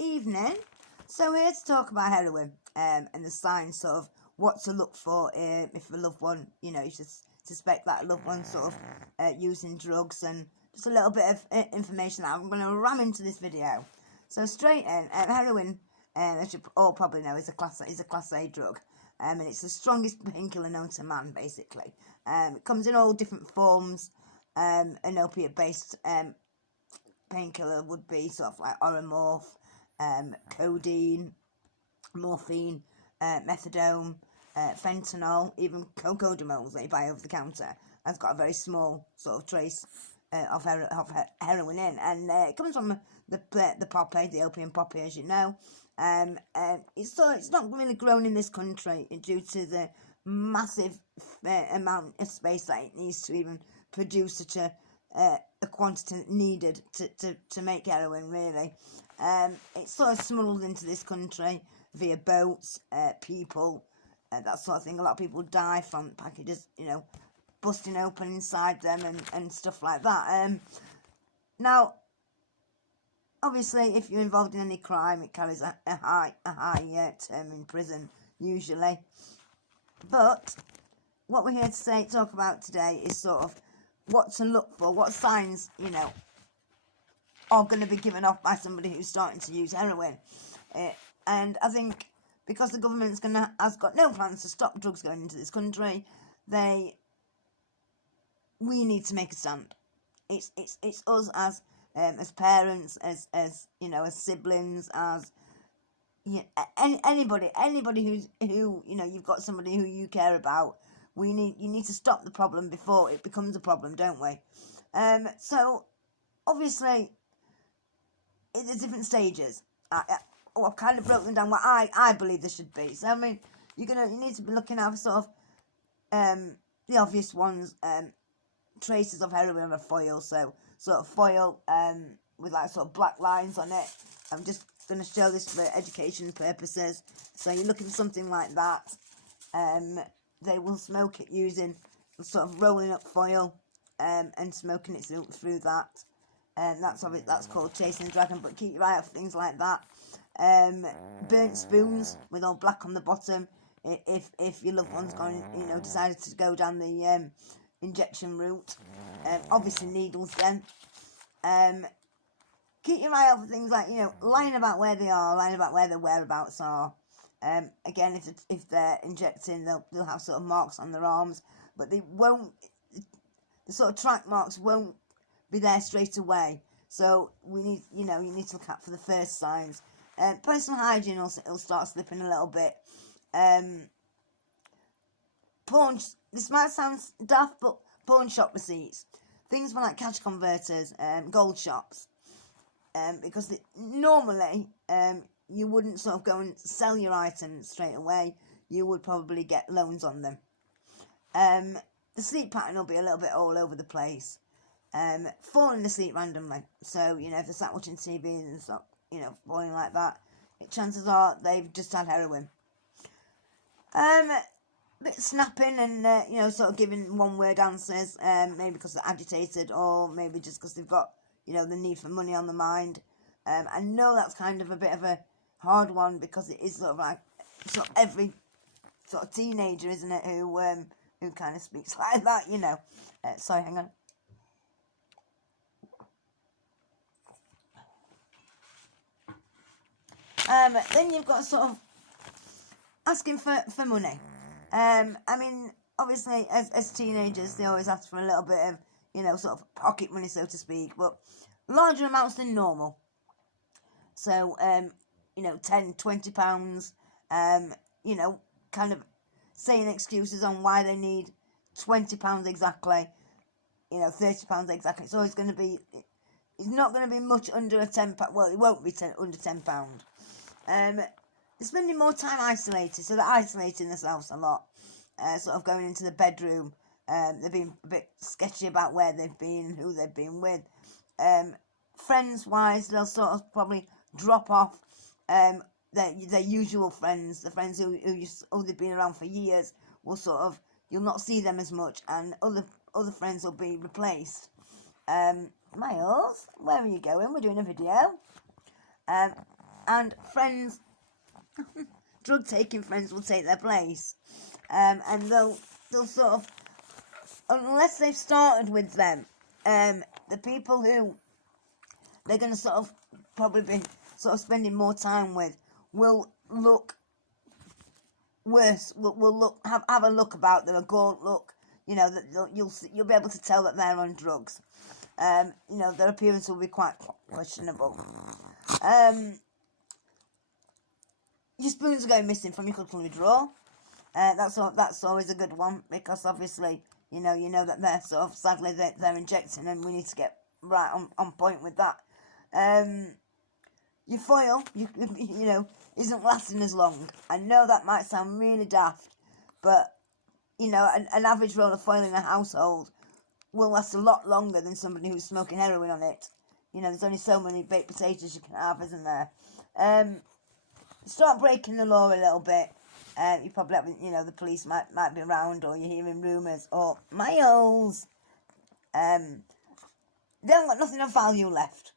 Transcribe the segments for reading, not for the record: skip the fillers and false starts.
Evening. So we're here to talk about heroin and the signs, sort of what to look for if a loved one, you should suspect that a loved one sort of using drugs, and just a little bit of information that I'm going to ram into this video. So straight in, heroin, as you all probably know, is a class A drug, and it's the strongest painkiller known to man, basically. It comes in all different forms. An opiate-based painkiller would be sort of like oromorph, codeine, morphine, methadone, fentanyl, even cocodamoles that you buy over the counter has got a very small sort of trace of heroin in, and it comes from the poppy, the opium poppy, as you know. It's not really grown in this country due to the massive amount of space that it needs to even produce such a quantity needed to make heroin, really. It's sort of smuggled into this country via boats, people, that sort of thing. A lot of people die from packages, busting open inside them and stuff like that. Now, obviously, if you're involved in any crime, it carries a high term in prison, usually. But what we're here to talk about today is sort of what to look for, what signs, are going to be given off by somebody who's starting to use heroin. And I think because the government has got no plans to stop drugs going into this country, we need to make a stand. It's us as parents, as siblings, as anybody who you've got somebody who you care about. You need to stop the problem before it becomes a problem, don't we? So obviously, there's different stages. I've kind of broken down what I believe there should be. So I mean, you need to be looking at sort of the obvious ones, traces of heroin on a foil. So sort of foil with like sort of black lines on it. I'm just going to show this for education purposes. So you're looking for something like that. They will smoke it using sort of rolling up foil and smoking it through that. That's called chasing the dragon. But keep your eye out for things like that. Burnt spoons with all black on the bottom. If your loved one's decided to go down the injection route. Obviously needles then. Keep your eye out for things like lying about where they are, lying about where their whereabouts are. Again, if they're injecting, they'll have sort of marks on their arms, but they won't. The sort of track marks won't be there straight away. So we need, you need to look out for the first signs. Personal hygiene will start slipping a little bit. This might sound daft, but pawn shop receipts, things for like cash converters, gold shops, because normally you wouldn't sort of go and sell your items straight away. You would probably get loans on them. The sleep pattern will be a little bit all over the place. Falling asleep randomly. So, if they're sat watching TV and start, falling like that, chances are they've just had heroin. A bit snapping and, sort of giving one-word answers, maybe because they're agitated or maybe just because they've got, the need for money on the mind. I know that's kind of a bit of a hard one because it is sort of like every sort of teenager, isn't it, who kind of speaks like that, sorry, hang on. Then you've got sort of asking for money. I mean, obviously, as teenagers, they always ask for a little bit of, sort of pocket money, so to speak, but larger amounts than normal. So, 10, 20 pounds, kind of saying excuses on why they need 20 pounds exactly, 30 pounds exactly. It's always going to be, it's not going to be much under a £10, well, it won't be under £10. They're spending more time isolated, so they're isolating themselves a lot, sort of going into the bedroom. They've been a bit sketchy about where they've been and who they've been with. Friends-wise, they'll sort of probably drop off their usual friends, the friends who they've been around for years, will sort of, you'll not see them as much, and other friends will be replaced. Miles, where are you going? We're doing a video. and friends, drug taking friends will take their place, and they'll sort of, unless they've started with them, the people who they're going to sort of probably be sort of spending more time with will look worse. Will look have a look about them, a gaunt look. You know that you'll be able to tell that they're on drugs. You know, their appearance will be quite questionable. Your spoons are going missing from your cutlery drawer. That's always a good one, because obviously you know that they're sort of, sadly they're injecting, and we need to get right on point with that. Your foil, you know, isn't lasting as long. I know that might sound really daft, but you know, an average roll of foil in a household will last a lot longer than somebody who's smoking heroin on it. You know, there's only so many baked potatoes you can have, isn't there? Start breaking the law a little bit. You probably haven't, you know, the police might be around, or you're hearing rumours, or miles. They haven't got nothing of value left.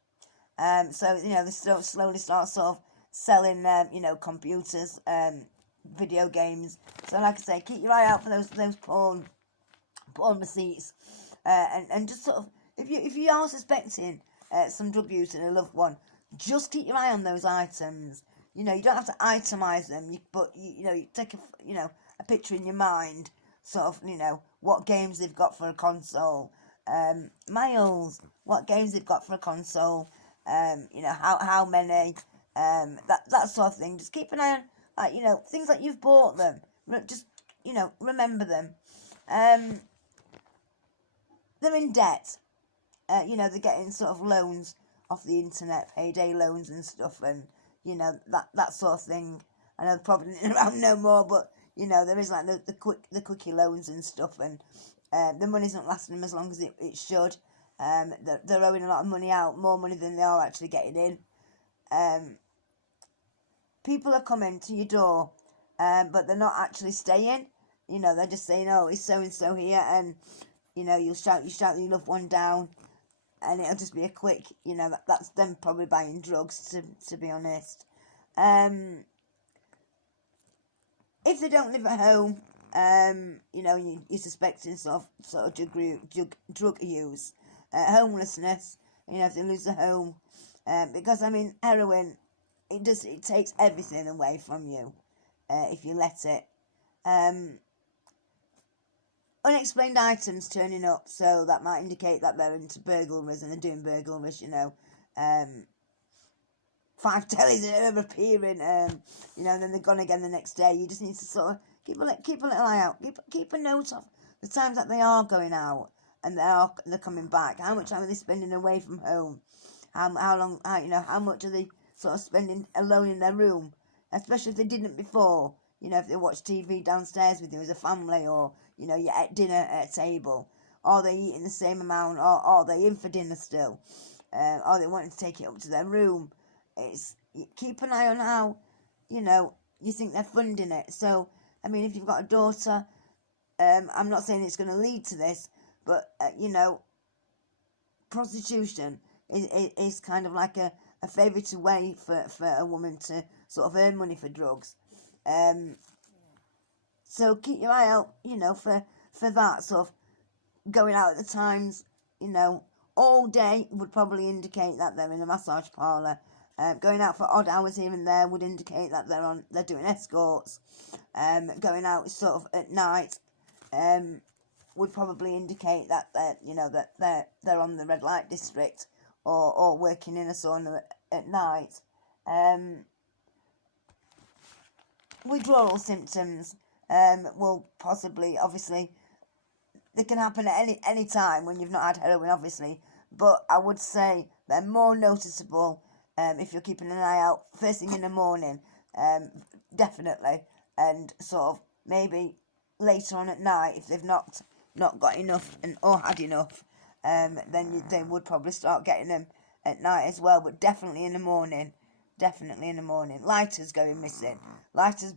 So, you know, they slowly start sort of selling, you know, computers, video games. So, like I say, keep your eye out for those porn receipts, and just sort of, if you are suspecting some drug use in a loved one, just keep your eye on those items. You know, you don't have to itemize them, but you know, you take a picture in your mind, sort of, you know, what games they've got for a console, miles, what games they've got for a console, you know, how many, that sort of thing. Just keep an eye on, like, you know, things like you've bought them. Just, you know, remember them. They're in debt. You know, they're getting sort of loans off the internet, payday loans and stuff, and you know, that sort of thing. I know they're probably not around no more, but you know, there is like the quickie loans and stuff, and the money's not lasting them as long as it should. They're owing a lot of money out, more money than they are actually getting in. People are coming to your door, but they're not actually staying. You know, they're just saying, "Oh, it's so and so here," and you know, you shout your loved one down, and it'll just be a quick. You know, that's them probably buying drugs. To be honest, if they don't live at home, you know, you're suspecting sort of drug use, homelessness. You know, if they lose their home, because I mean, heroin, it takes everything away from you, if you let it. Unexplained items turning up, so that might indicate that they're into burglaries and they're doing burglaries. You know, 5 tellies are appearing, you know, and then they're gone again the next day. You just need to sort of keep a little eye out. Keep a note of the times that they are going out and they're coming back. How much time are they spending away from home? How long? You know, how much are they sort of spending alone in their room? Especially if they didn't before. You know, if they watch TV downstairs with you as a family, or you know, you're at dinner at a table. Are they eating the same amount, or are they in for dinner still? Are they wanting to take it up to their room? Keep an eye on how, you know, you think they're funding it. So, I mean, if you've got a daughter, I'm not saying it's going to lead to this, but, you know, prostitution is kind of like a favoured way for a woman to sort of earn money for drugs. So keep your eye out, you know, for that sort of going out at the times, you know, all day would probably indicate that they're in a massage parlour. Going out for odd hours here and there would indicate that they're doing escorts. Going out sort of at night would probably indicate that they're on the red light district, or working in a sauna at night. Withdrawal symptoms will possibly, obviously, they can happen at any time when you've not had heroin, obviously, but I would say they're more noticeable if you're keeping an eye out first thing in the morning, definitely, and sort of maybe later on at night if they've not got enough or had enough, then they would probably start getting them at night as well, but definitely in the morning. Lighters going missing. Lighters,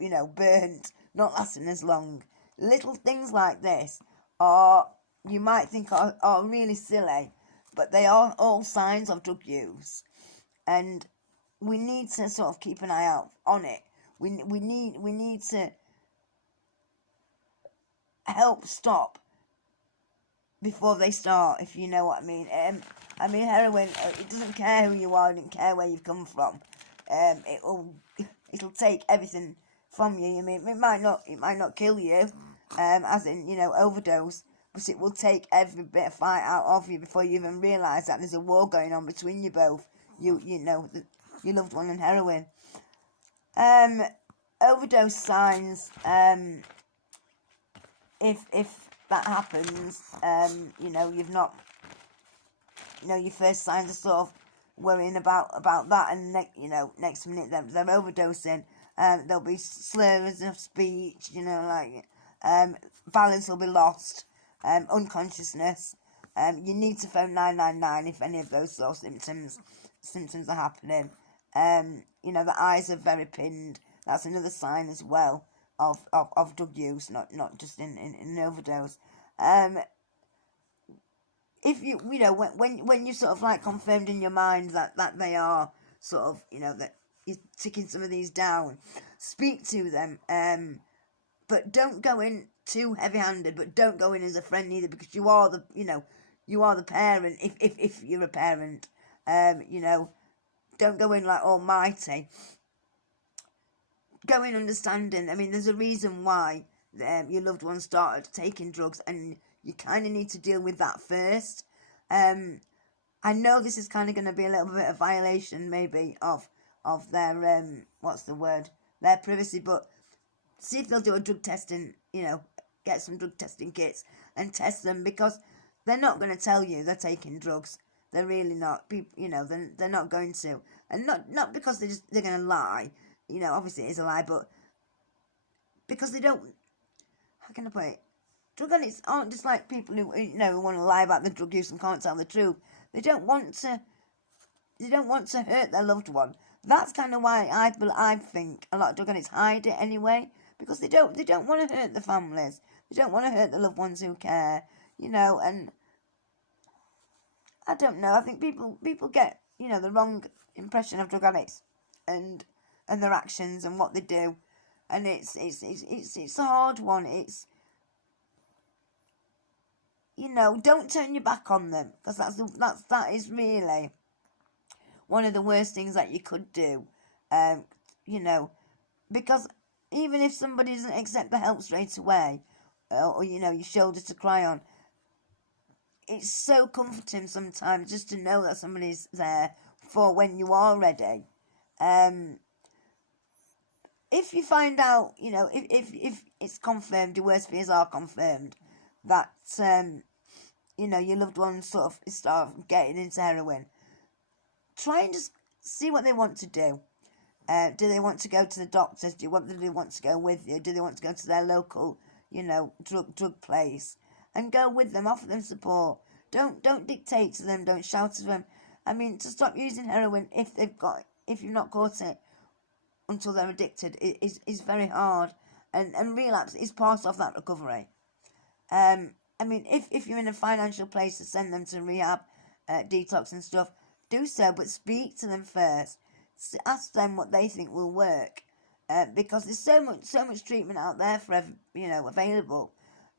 you know, burnt, not lasting as long. Little things like this you might think are really silly, but they are all signs of drug use. And we need to sort of keep an eye out on it. We need to help stop before they start, if you know what I mean. Heroin, it doesn't care who you are, it doesn't care where you've come from. It'll take everything from you. I mean, it might not kill you, as in, overdose, but it will take every bit of fight out of you before you even realise that there's a war going on between you both. Your loved one and heroin. Overdose signs. If that happens, you've not, your first signs are sort of worrying about that, and next minute they're overdosing. There'll be slurs of speech, balance will be lost, unconsciousness. You need to phone 999 if any of those sort of symptoms are happening. The eyes are very pinned. That's another sign as well of drug use, not just in an overdose. If when you sort of like confirmed in your mind that they are sort of, that you're ticking some of these down, speak to them, but don't go in too heavy-handed, but don't go in as a friend either, because you are the parent, if you're a parent. Don't go in like almighty. Go in understanding. I mean, there's a reason why your loved one started taking drugs, and you kind of need to deal with that first. I know this is kind of going to be a little bit of violation, maybe, of their, their privacy, but see if they'll do a drug testing, get some drug testing kits and test them, because they're not going to tell you they're taking drugs. They're really not. They're not going to. And not because they're going to lie. Obviously it is a lie, but because they don't, how can I put it? Drug addicts aren't just like people who want to lie about the drug use and can't tell the truth. They don't want to hurt their loved one. That's kind of why I think a lot of drug addicts hide it anyway, because they don't want to hurt the families. They don't want to hurt the loved ones who care, and I don't know. I think people get, the wrong impression of drug addicts and their actions and what they do, and it's a hard one. It's, don't turn your back on them, because that is really one of the worst things that you could do. Because even if somebody doesn't accept the help straight away, or your shoulder to cry on, it's so comforting sometimes just to know that somebody's there for when you are ready. If you find out, if it's confirmed, your worst fears are confirmed, that, your loved one sort of start getting into heroin, try and just see what they want to do. Do they want to go to the doctors? Do they want to go with you? Do they want to go to their local, drug place? And go with them, offer them support. Don't dictate to them, don't shout to them. I mean, to stop using heroin if you've not caught it until they're addicted is very hard, and relapse is part of that recovery. If you're in a financial place to send them to rehab, detox and stuff, do so, but speak to them first. Ask them what they think will work, because there's so much treatment out there for available,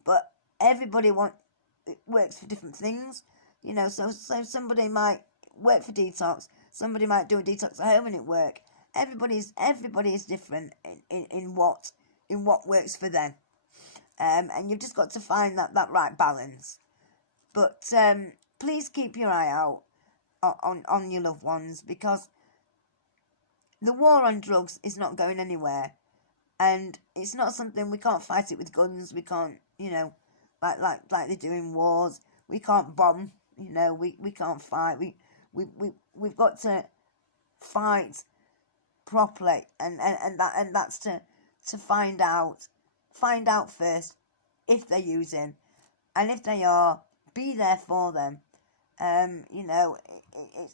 but everybody works for different things. So somebody might work for detox, somebody might do a detox at home and it work. Everybody is different in what works for them, and you've just got to find that right balance. But please keep your eye out on your loved ones, because the war on drugs is not going anywhere, and it's not something, we can't fight it with guns. We can't, like they do in wars. We can't bomb. We can't fight. We've got to fight properly, and that's to find out first if they're using, and if they are, be there for them.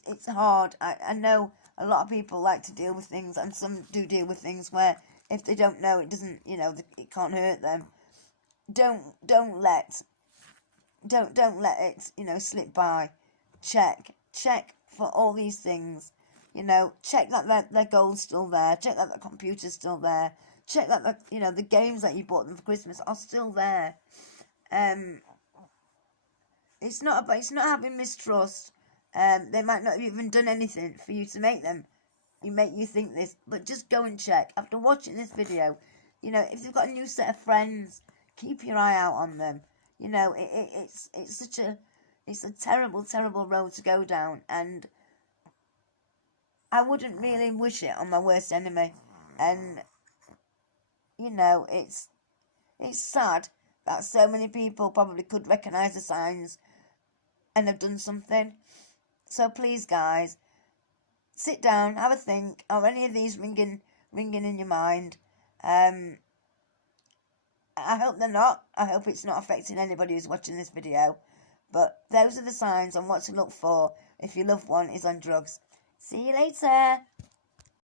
It's hard. I know a lot of people like to deal with things, and some do deal with things where if they don't know, it doesn't, it can't hurt them. Don't let it, slip by. Check for all these things. You know, check that their gold's still there. Check that the computer's still there. Check that the games that you bought them for Christmas are still there. It's not having mistrust. They might not have even done anything for you to make you think this, but just go and check. After watching this video, you know, if they've got a new set of friends, keep your eye out on them. You know, it's a terrible, terrible road to go down, and I wouldn't really wish it on my worst enemy. And you know, it's sad that so many people probably could recognise the signs and have done something. So please, guys, sit down, have a think. Are any of these ringing in your mind? I hope they're not. I hope it's not affecting anybody who's watching this video. But those are the signs on what to look for if your loved one is on drugs. See you later.